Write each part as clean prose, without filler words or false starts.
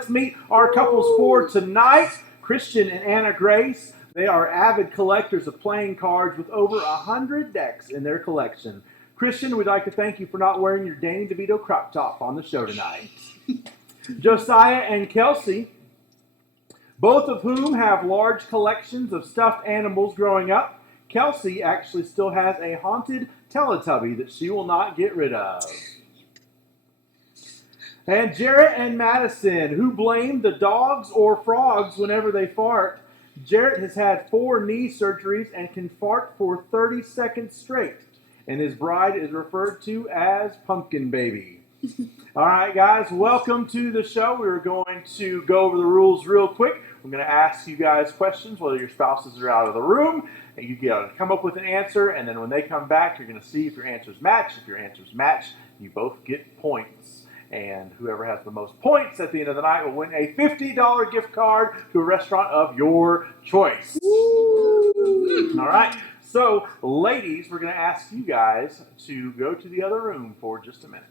let's meet our couples for tonight. Christian and Anna Grace. They are avid collectors of playing cards with over 100 decks in their collection. Christian, we'd like to thank you for not wearing your Danny DeVito crop top on the show tonight. Josiah and Kelsey, both of whom have large collections of stuffed animals growing up. Kelsey actually still has a haunted Teletubby that she will not get rid of. And Jarrett and Madison, who blame the dogs or frogs whenever they fart. Jarrett has had 4 knee surgeries and can fart for 30 seconds straight. And his bride is referred to as Pumpkin Baby. All right, guys, welcome to the show. We're going to go over the rules real quick. I'm going to ask you guys questions, whether your spouses are out of the room. And you got to come up with an answer, and then when they come back, you're going to see if your answers match. If your answers match, you both get points. And whoever has the most points at the end of the night will win a $50 gift card to a restaurant of your choice. Woo! All right. So, ladies, we're going to ask you guys to go to the other room for just a minute.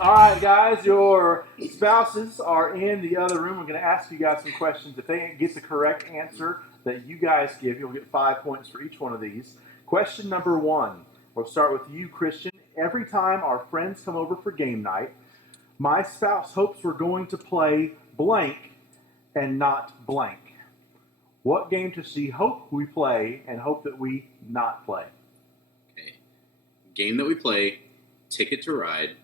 All right, guys, your spouses are in the other room. We're going to ask you guys some questions. If they get the correct answer that you guys give, you'll get 5 points for each one of these. Question number 1. We'll start with you, Christian. Every time our friends come over for game night, my spouse hopes we're going to play blank and not blank. What game does she hope we play and hope that we not play? Okay. Game that we play, Ticket to Ride.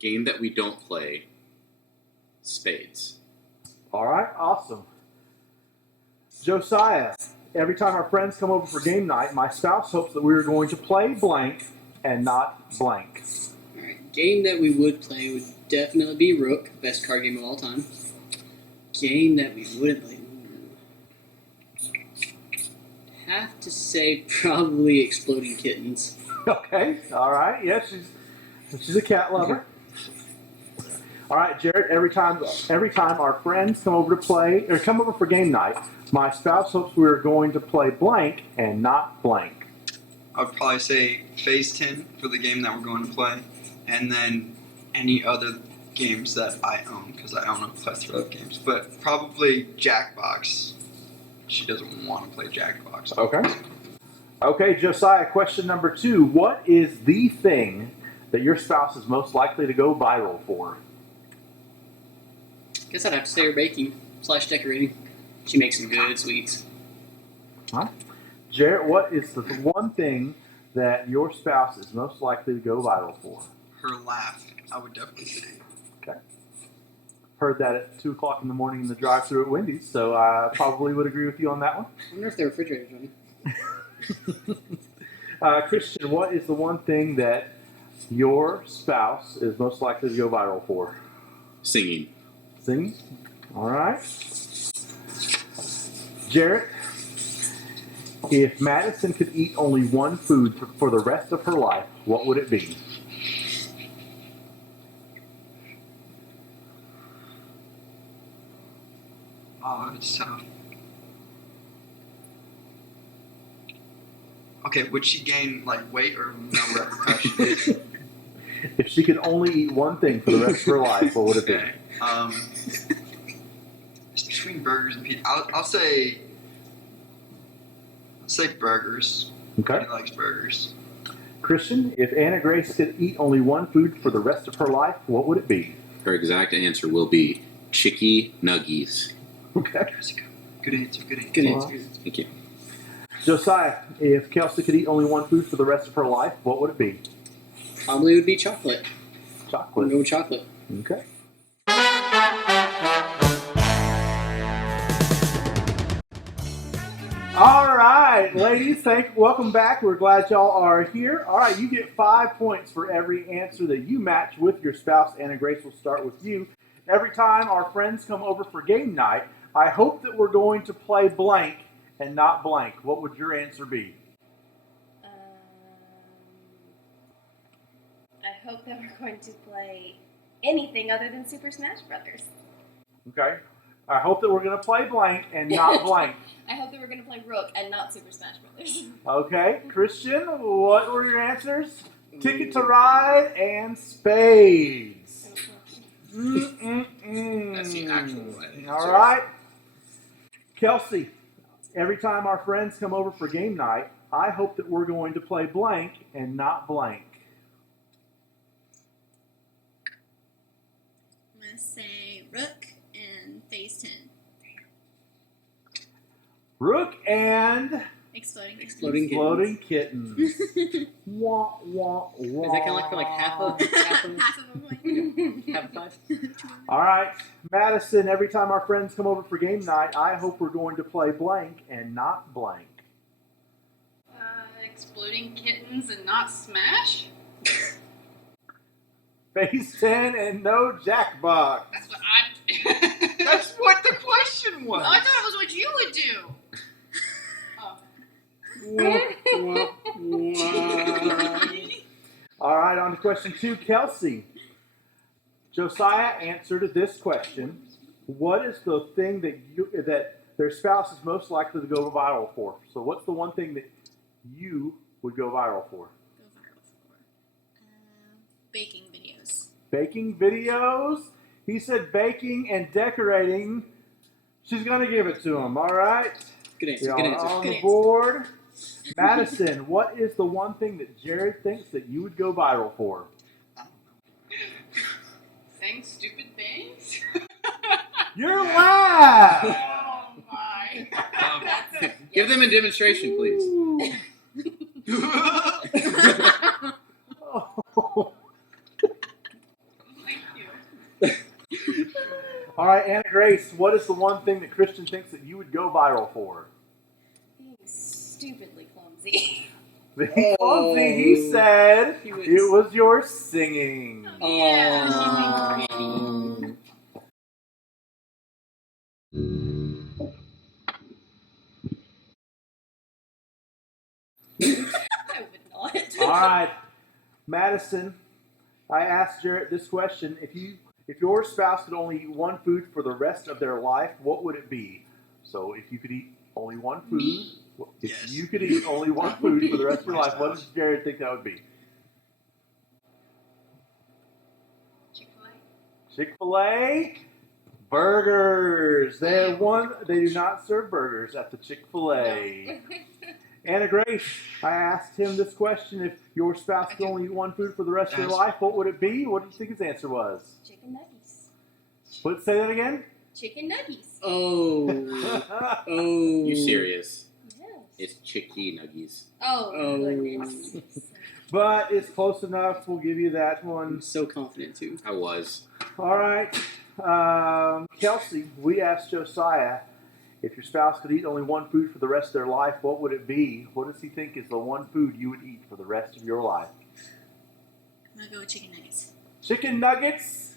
Game that we don't play, Spades. All right, awesome. Josiah, every time our friends come over for game night, my spouse hopes that we are going to play blank and not blank. All right, game that we would play would definitely be Rook, best card game of all time. Game that we wouldn't play. Have to say probably Exploding Kittens. Okay, all right. Yeah, she's a cat lover. All right, Jared. Every time our friends come over for game night, my spouse hopes we are going to play blank and not blank. I'd probably say Phase 10 for the game that we're going to play, and then any other games that I own, because I own a plethora of games, but probably Jackbox. She doesn't want to play Jackbox. Okay, Josiah, question number 2. What is the thing that your spouse is most likely to go viral for? Guess I'd have to say her baking / decorating. She makes some good sweets. Huh? Jarrett, what is the one thing that your spouse is most likely to go viral for? Her laugh, I would definitely say. Okay. Heard that at 2 o'clock in the morning in the drive-thru at Wendy's, so I probably would agree with you on that one. I wonder if the refrigerator's running. Christian, what is the one thing that your spouse is most likely to go viral for? Singing. Singing? All right. Jarrett, if Madison could eat only one food for the rest of her life, what would it be? Oh, it's tough. Okay, would she gain weight or no repercussions? If she could only eat one thing for the rest of her life, what would it be? Okay. It's between burgers and pizza. I'll say burgers. Okay. She likes burgers. Christian, if Anna Grace could eat only one food for the rest of her life, what would it be? Her exact answer will be Chicky Nuggies. Okay. Good answer. Good answer. Thank you. Josiah, if Kelsey could eat only one food for the rest of her life, what would it be? Probably would be chocolate. Chocolate. I'll go with chocolate. Okay. All right, ladies, welcome back. We're glad y'all are here. All right, you get 5 points for every answer that you match with your spouse. Anna Grace, will start with you. Every time our friends come over for game night, I hope that we're going to play blank and not blank. What would your answer be? I hope that we're going to play anything other than Super Smash Brothers. Okay. I hope that we're going to play blank and not blank. I hope that we're going to play Rook and not Super Smash Brothers. Okay. Christian, what were your answers? Ticket to Ride, and Spades. That's the actual right answer. All right. Kelsey, every time our friends come over for game night, I hope that we're going to play blank and not blank. I'm going to say Rook and Phase 10. Rook and Exploding Kittens. Wah, wah, wah. Is that kind of like for like half a half of a point. half a five? All right. Madison, every time our friends come over for game night, I hope we're going to play blank and not blank. Exploding Kittens and not Smash? Phase 10 and no Jackbox. That's what I... That's what the question was. I thought it was what you would do. All right, on to question 2. Kelsey. Josiah answered this question. What is the thing that their spouse is most likely to go viral for? So what's the one thing that you would go viral for? Baking videos. Baking videos? He said baking and decorating. She's going to give it to him, all right? Good answer. Y'all Good are answer. on Good the answer. board. Madison, what is the one thing that Jared thinks that you would go viral for? Saying stupid things? You're last! Oh my. Give them a demonstration, please. Oh. Thank you. All right, Anna Grace, what is the one thing that Christian thinks that you would go viral for? Being stupidly clumsy. Being clumsy, he said He was- it was your singing. Oh. I would not. All right, Madison, I asked Jarrett this question. If your spouse could only eat one food for the rest of their life, what would it be? So if you could eat only one food, if Yes. you could eat only one food for the rest of your life, what does Jared think that would be? Chick-fil-A? Chick-fil-A? Burgers. They do not serve burgers at the Chick-fil-A. Anna Grace, I asked him this question. If your spouse could only eat one food for the rest of their life, what would it be? What do you think his answer was? Chicken nuggies. Say that again? Chicken nuggies. Oh. Oh. You serious? Yes. It's chicky nuggies. Oh, Oh. goodness. But it's close enough. We'll give you that one. I'm so confident too. I was. All right. Kelsey, we asked Josiah, if your spouse could eat only one food for the rest of their life, what would it be? What does he think is the one food you would eat for the rest of your life? I'm going to go with chicken nuggets. Chicken nuggets?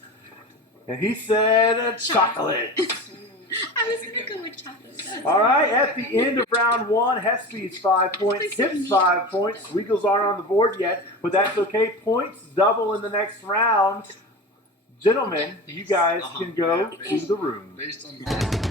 And he said chocolate. I was going to go with chocolate. All right, at the end of round 1, Hespe's 5 points, Tip's 5 points. Wiggles aren't on the board yet, but that's okay. Points double in the next round. Gentlemen, you guys can go to the room. Based on that.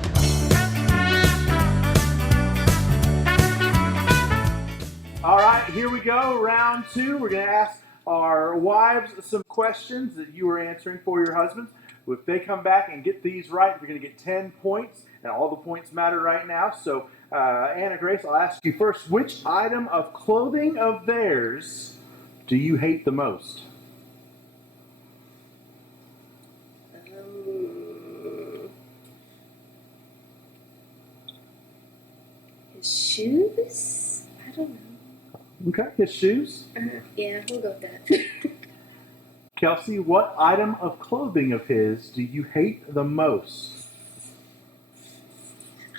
All right, here we go. Round 2. We're going to ask our wives some questions that you are answering for your husbands. If they come back and get these right, you're going to get 10 points, and all the points matter right now. So, Anna Grace, I'll ask you first, which item of clothing of theirs do you hate the most? His shoes? I don't know. Okay, his shoes. Yeah, we'll go with that. Kelsey, what item of clothing of his do you hate the most?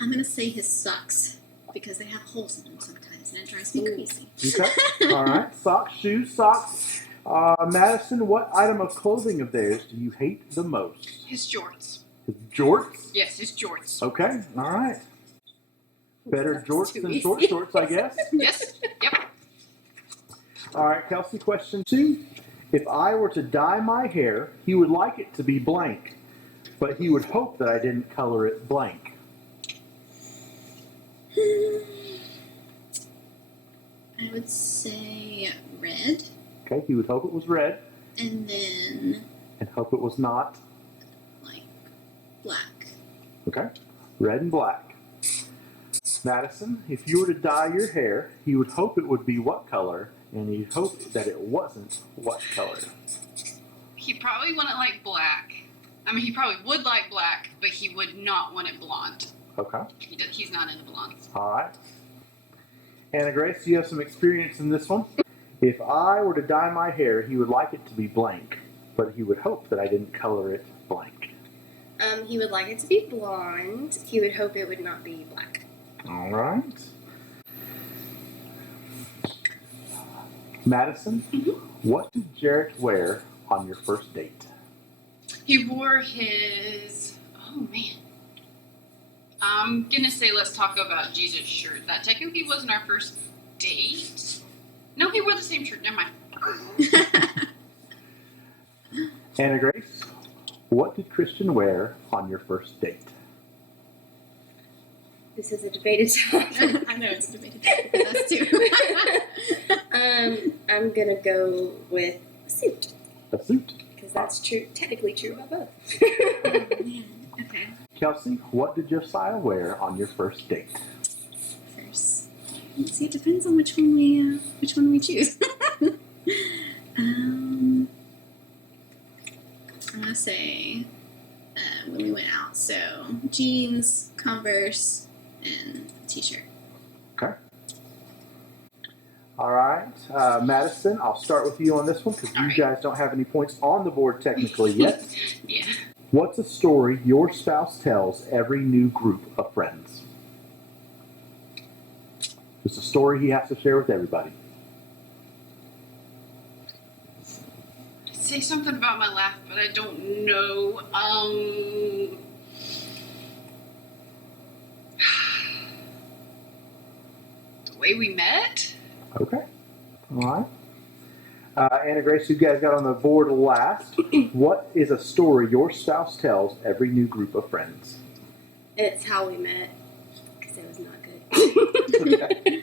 I'm going to say his socks because they have holes in them sometimes and it drives me crazy. Okay, all right. Socks, shoes, socks. Madison, what item of clothing of theirs do you hate the most? His jorts. His jorts? Yes, his jorts. Okay, all right. Better That's jorts too than easy. short shorts, I guess. Yes. Yep. All right, Kelsey, question 2. If I were to dye my hair, he would like it to be blank, but he would hope that I didn't color it blank. I would say red Okay, he would hope it was red And then, and hope it was not. like, black. Okay, red and black. Madison, if you were to dye your hair, he would hope it would be what color, and he'd hope that it wasn't what color. He probably wouldn't like black. I mean, he probably would like black, but he would not want it blonde. Okay, He's not into blondes. all right. Anna Grace, you have some experience in this one. If I were to dye my hair, he would like it to be blank, but he would hope that I didn't color it blank. He would like it to be blonde. He would hope it would not be black. All right. Madison, what did Jarrett wear on your first date? He wore his. Oh man. I'm gonna say let's talk about Jesus shirt. That technically wasn't our first date. No, he wore the same shirt. Never mind. Anna Grace, what did Christian wear on your first date? This is a debated topic. I know it's a debated topic with us too. I'm gonna go with a suit A suit. because that's true. Technically true about both. Oh, man. Okay. Kelsey, what did Josiah wear on your first date? First. See, it depends on which one we choose. I'm gonna say when we went out. So jeans, Converse, and a t-shirt. Okay. All right. Madison, I'll start with you on this one because All you right. guys don't have any points on the board technically yet. Yeah. What's a story your spouse tells every new group of friends? Just a story he has to share with everybody. Say something about my laugh, but I don't know. The way we met? Okay. All right. Anna Grace, you guys got on the board last. What is a story your spouse tells every new group of friends? It's how we met because it was not good. Okay.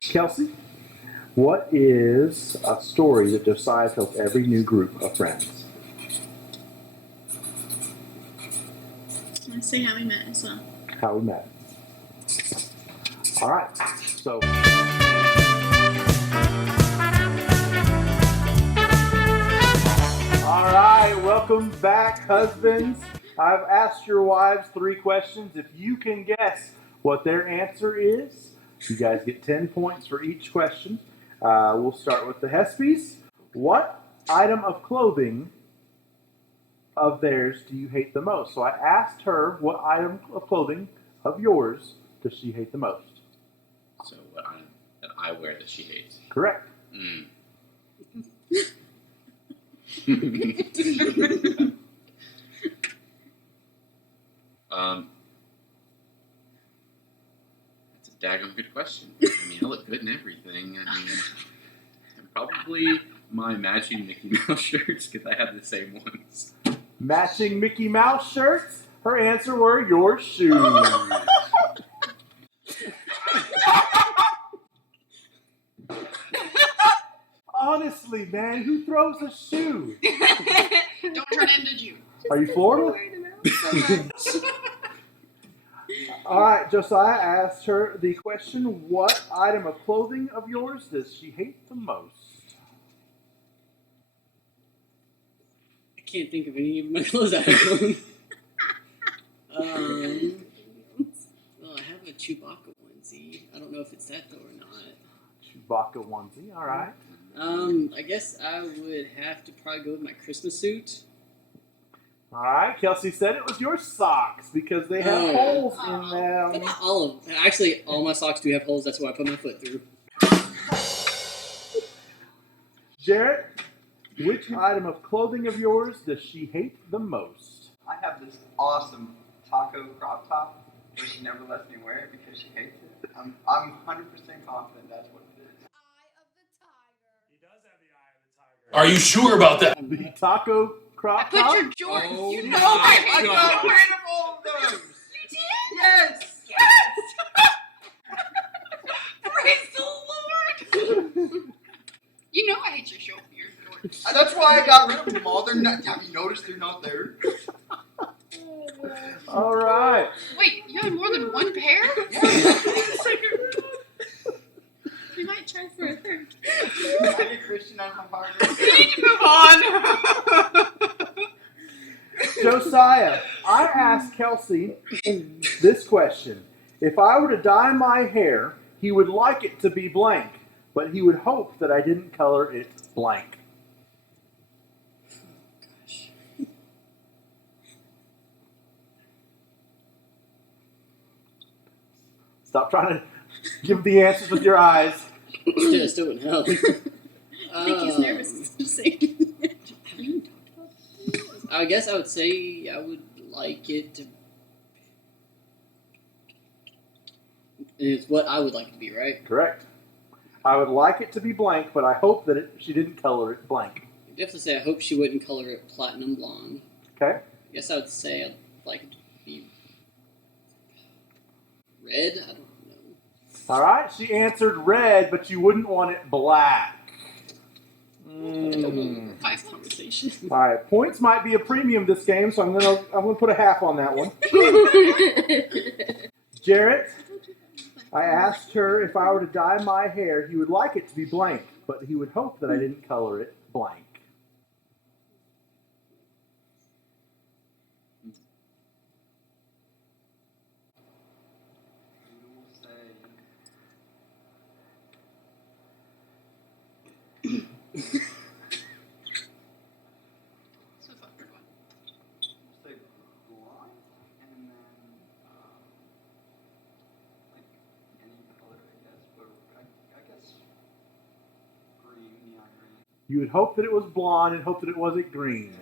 Kelsey, what is a story that Josiah tells every new group of friends? I'm gonna say how we met as well. How we met. All right. So. All right. Welcome back, husbands. I've asked your wives 3 questions. If you can guess what their answer is, you guys get 10 points for each question. We'll start with the Hespies. What item of clothing of theirs do you hate the most? So I asked her, what item of clothing of yours does she hate the most? So what item that I wear that she hates? Correct. That's a daggone good question. I mean, I look good in everything. I mean, probably my matching Mickey Mouse shirts because I have the same ones. Matching Mickey Mouse shirts. Her answer were your shoes. Honestly, man, who throws a shoe? Don't turn into you. Are you Florida? Wear them out so much. All right, Josiah asked her the question, what item of clothing of yours does she hate the most? I can't think of any of my clothes I have. Well, I have a Chewbacca onesie. I don't know if it's that though or not. Chewbacca onesie, all right. I guess I would have to probably go with my Christmas suit. All right, Kelsey said it was your socks because they have holes in But them. not all of them. Actually, all my socks do have holes. That's why I put my foot through. Jarrett, which item of clothing of yours does she hate the most? I have this awesome taco crop top, but she never lets me wear it because she hates it. I'm 100% confident that's what it is. Are you sure about that? The taco crop Put top? your Jordan. Oh You my know I I got rid of all of those. You did? Yes. Yes. Praise the Lord. You know I hate your shorts. That's why I got rid of them all. They're not. Have you noticed they're not there? All right. Wait, you have more than one pair? We might try for a third. Can I get Christian as my partner? We need to move on. Josiah, I asked Kelsey this question. If I were to dye my hair, he would like it to be blank, but he would hope that I didn't color it blank. Stop trying to give the answers with your eyes. Still wouldn't help. I think he's nervous to say I guess I would say I would like it to. It's what I would like it to be, right? Correct. I would like it to be blank, but I hope that she didn't color it blank. I'd have to say I hope she wouldn't color it platinum blonde. Okay. I guess I would say I'd like it to be red. I don't know. All right. She answered red, but you wouldn't want it black. Nice conversation. All right. Points might be a premium this game, so I'm gonna put a half on that one. Jarrett, I asked her if I were to dye my hair, he would like it to be blank, but he would hope that I didn't color it blank. Say blonde, and then like any color, I guess. But I guess green, neon green. You would hope that it was blonde and hope that it wasn't green.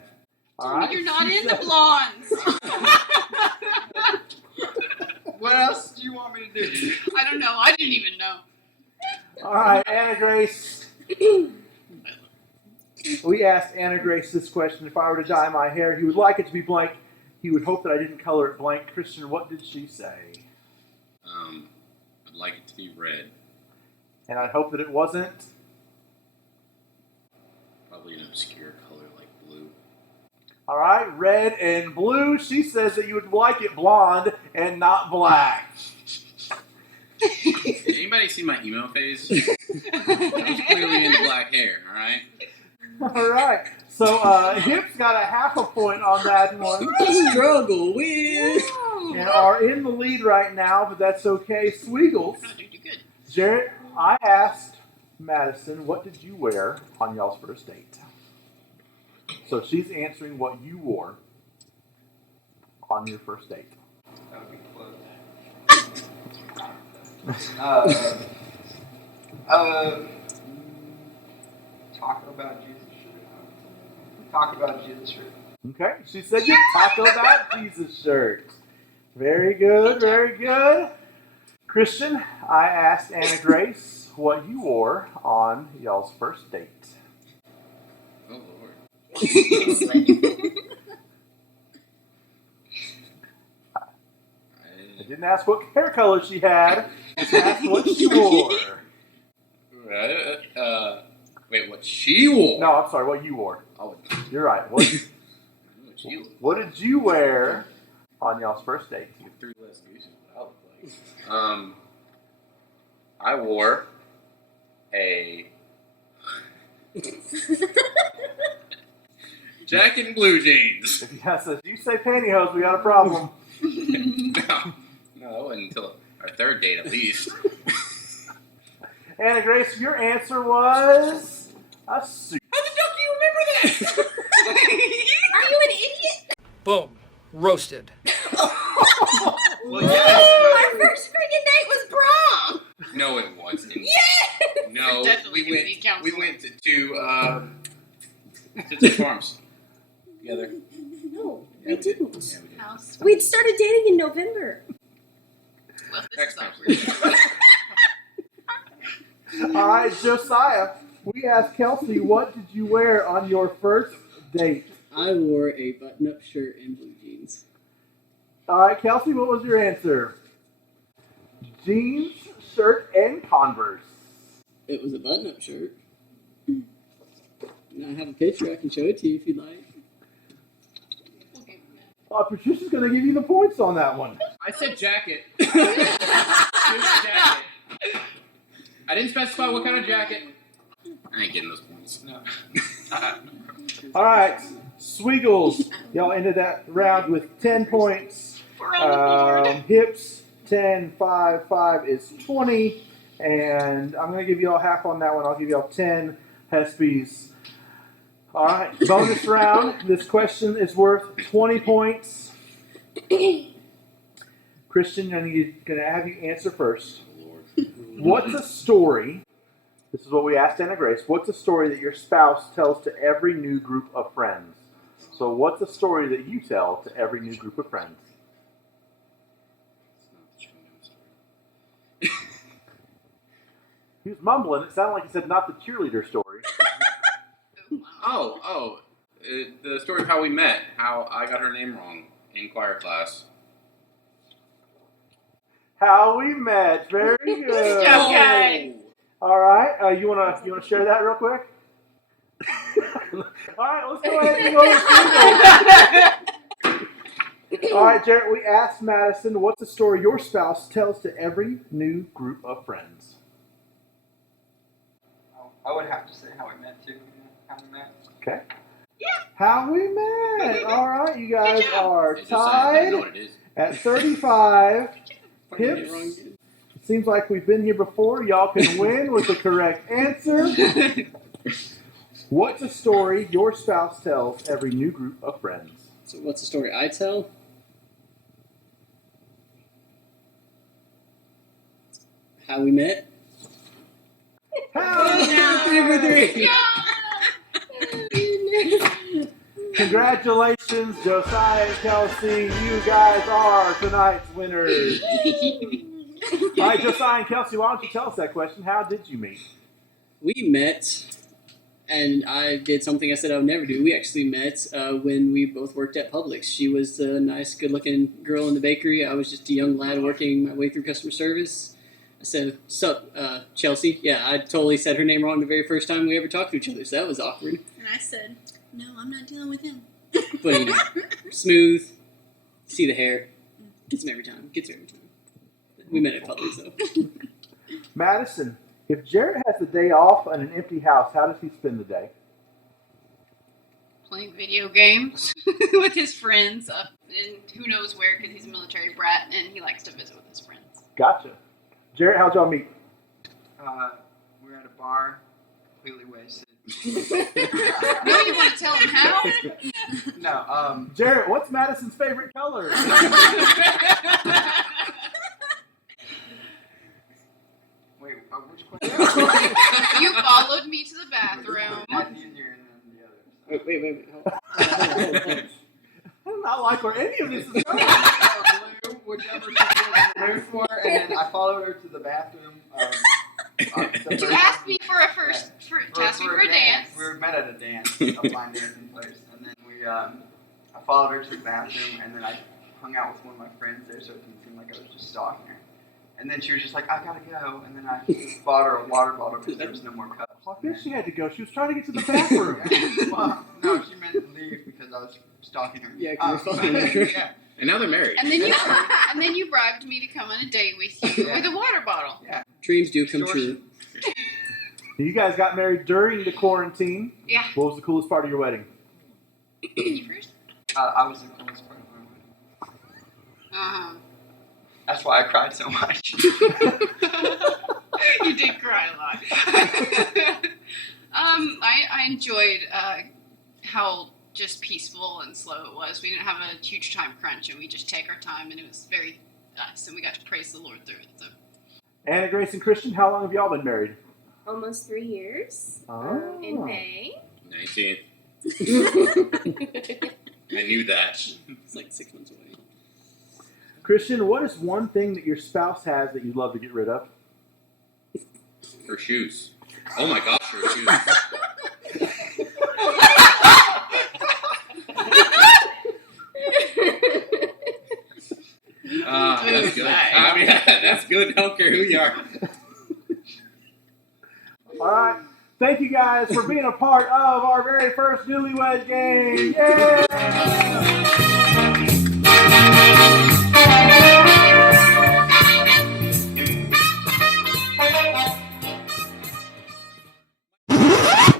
All right. You're not She into said- blondes. What else do you want me to do? I don't know. I didn't even know. All right, Anna Grace. We asked Anna Grace this question. If I were to dye my hair, he would like it to be blank. He would hope that I didn't color it blank. Christian, what did she say? I'd like it to be red. And I'd hope that it wasn't. Probably an obscure color like blue. All right, red and blue. She says that you would like it blonde and not black. Did anybody see my emo phase? I was clearly into black hair, alright? All right. So Hip's got a half a point on that one. Struggle with. And are in the lead right now, but that's okay. Sweegles. No, dude, you're good. Jarrett, I asked Madison, what did you wear on y'all's first date? So she's answering what you wore on your first date. That would be close. Taco Bell Jesus shirt. Taco Bell Jesus shirt. Okay, she said your Taco Bell Jesus shirt. Very good, very good. Christian, I asked Anna Grace what you wore on y'all's first date. Oh, Lord. I didn't ask what hair color she had. I just asked what she wore. Wait, what she wore? No, I'm sorry, what you wore. Oh, You're right. What, what she looked what did you wear on y'all's first date? like. 3 less goose is what I look like. I wore a jacket and blue jeans. If you say pantyhose, we got a problem. No, that wasn't until our third date at least. Anna Grace, your answer was a suit. How the fuck do you remember that? Are you an idiot? Boom. Roasted. Well, yes, Our first freaking date was prom. No, it wasn't. Yeah. No, Definitely we gonna need counseling. went to farms together. No, Yeah, we did. didn't. Yeah, we did. House. We'd started dating in November. Well, this Next is time. awkward. All right, Josiah, we asked Kelsey, what did you wear on your first date? I wore a button-up shirt and blue jeans. All right, Kelsey, what was your answer? Jeans, shirt, and Converse. It was a button-up shirt. And I have a picture. I can show it to you if you'd like. We'll give him that. Patricia's going to give you the points on that one. I said jacket. Jacket. I didn't specify what kind of jacket. I ain't getting those points. No. All right, Swiggles, y'all ended that round with 10 points. We're on the board. Hips, 10, 5, 5 is 20. And I'm going to give you all half on that one. I'll give you all 10 Hespies. All right, bonus round. This question is worth 20 points. Christian, I'm going to have you answer first. Lord. What's a story? This is what we asked Anna Grace. What's a story that your spouse tells to every new group of friends? So what's a story that you tell to every new group of friends? He was mumbling. It sounded like he said not the cheerleader story. The story of how we met, how I got her name wrong in choir class. How we met. Very good. Okay. All right. You wanna share that real quick? All right. Let's go ahead and go with Swiggles. All right, Jarrett. We asked Madison, what's a story your spouse tells to every new group of friends? I would have to say how we met too. How we met. Okay. Yeah. How we met. All right, you guys Good job. are It's just I don't know tied what it is. at 35. Fucking Hips. get it wrong again. It seems like we've been here before. Y'all can win with the correct answer. What's a story your spouse tells every new group of friends? So what's the story I tell? How we met? How? 3 for 3. Congratulations, Josiah and Kelsey. You guys are tonight's winners. All right, Josiah and Kelsey, why don't you tell us that question? How did you meet? We met, and I did something I said I would never do. We actually met when we both worked at Publix. She was the nice, good-looking girl in the bakery. I was just a young lad working my way through customer service. I said, "Sup, Chelsea?" Yeah, I totally said her name wrong the very first time we ever talked to each other, so that was awkward. And I said, no, I'm not dealing with him. But, you know, smooth, see the hair. Gets me every time. We met at Publix, though. Madison, if Jarrett has the day off and an empty house, how does he spend the day? Playing video games with his friends up in who knows where because he's a military brat and he likes to visit with his friends. Gotcha. Jarrett, how'd y'all meet? We were at a bar, completely wasted. No, you want to tell him how? No, Jarrett, what's Madison's favorite color? wait, which question? You followed me to the bathroom. That's easier than the other. Wait. Hold on. I do not like where any of this is going. Blue, whichever she was blue for, and then I followed her to the bathroom. To ask me for a first, to ask me for a dance. We were met at a dance, a blind dancing place, and then I followed her to the bathroom, and then I hung out with one of my friends there, so it didn't seem like I was just stalking her. And then she was just like, I gotta go, and then I bought her a water bottle because there was no more cups. I guess she had to go. She was trying to get to the bathroom. Well, no, she meant to leave because I was stalking her. Yeah, 'cause you're stalking her. Yeah. And now they're married. And then you bribed me to come on a date with you with a water bottle. Dreams do come true. You guys got married during the quarantine. Yeah. What was the coolest part of your wedding? You first? I was the coolest part of my wedding. That's why I cried so much. You did cry a lot. I enjoyed how just peaceful and slow it was. We didn't have a huge time crunch, and we just take our time, and it was very us, and we got to praise the Lord through it. So. Anna, Grace, and Christian, how long have y'all been married? Almost 3 years. Oh. In May. 19th. I knew that. It's like 6 months away. Christian, what is one thing that your spouse has that you'd love to get rid of? Her shoes. Oh my gosh, her shoes. That's good. I mean, that's good. I don't care who you are. All right. Thank you guys for being a part of our very first Newlywed game. Yay!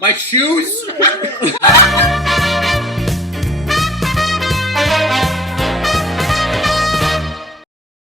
My shoes?